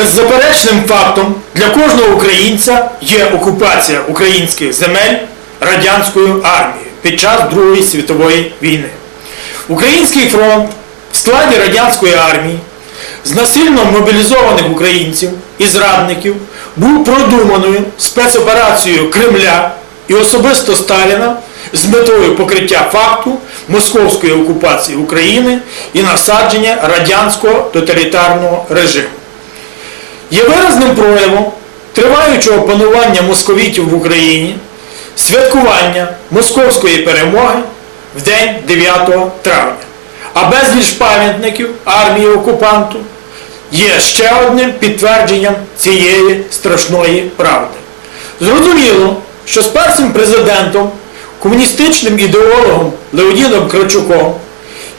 Беззаперечним фактом для кожного українця є окупація українських земель радянською армією під час Другої світової війни. Український фронт в складі радянської армії з насильно мобілізованих українців і зрадників був продуманою спецоперацією Кремля і особисто Сталіна з метою покриття факту московської окупації України і насадження радянського тоталітарного режиму. Є виразним проявом триваючого панування московітів в Україні святкування московської перемоги в день 9 травня. А безліч пам'ятників армії окупанту є ще одним підтвердженням цієї страшної правди. Зрозуміло, що з першим президентом, комуністичним ідеологом Леонідом Кравчуком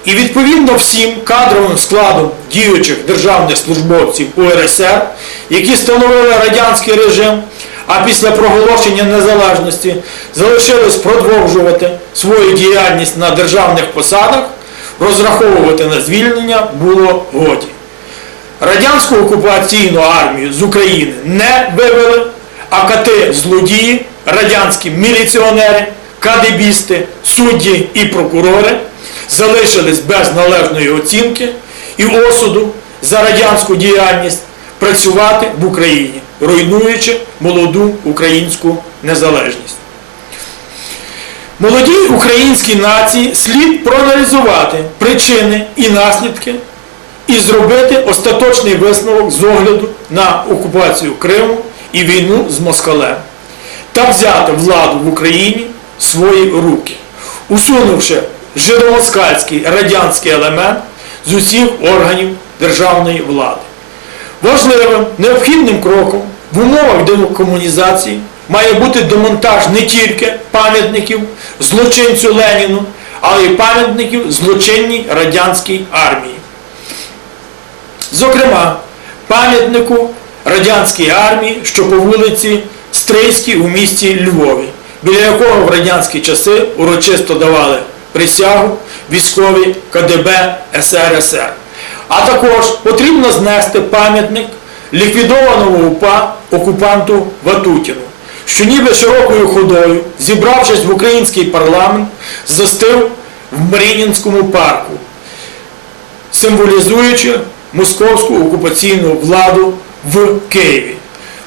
і відповідно всім кадровим складом діючих державних службовців УРСР, які становили радянський режим, а після проголошення незалежності залишились продовжувати свою діяльність на державних посадах, розраховувати на звільнення було годі. Радянську окупаційну армію з України не вивели, а кати злодії, радянські міліціонери, кадебісти, судді і прокурори залишились без належної оцінки і осуду за радянську діяльність працювати в Україні, руйнуючи молоду українську незалежність. Молодій українській нації слід проаналізувати причини і наслідки і зробити остаточний висновок з огляду на окупацію Криму і війну з Москалем та взяти владу в Україні в свої руки, усунувши жидомоскальський радянський елемент з усіх органів державної влади. Важливим необхідним кроком в умовах демокомунізації має бути демонтаж не тільки пам'ятників злочинцю Леніну, але й пам'ятників злочинній радянській армії. Зокрема, пам'ятнику радянській армії, що по вулиці Стрийській у місті Львові, біля якого в радянські часи урочисто давали присягу військові КДБ СРСР. А також потрібно знести пам'ятник ліквідованого УПА окупанту Ватутіну, що ніби широкою ходою, зібравшись в український парламент, застив в Марінінському парку, символізуючи московську окупаційну владу в Києві.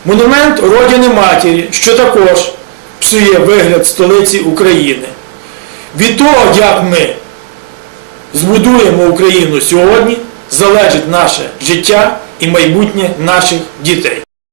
Монумент Родини Матері, що також псує вигляд столиці України. Від того, як ми збудуємо Україну сьогодні, залежить наше життя і майбутнє наших дітей.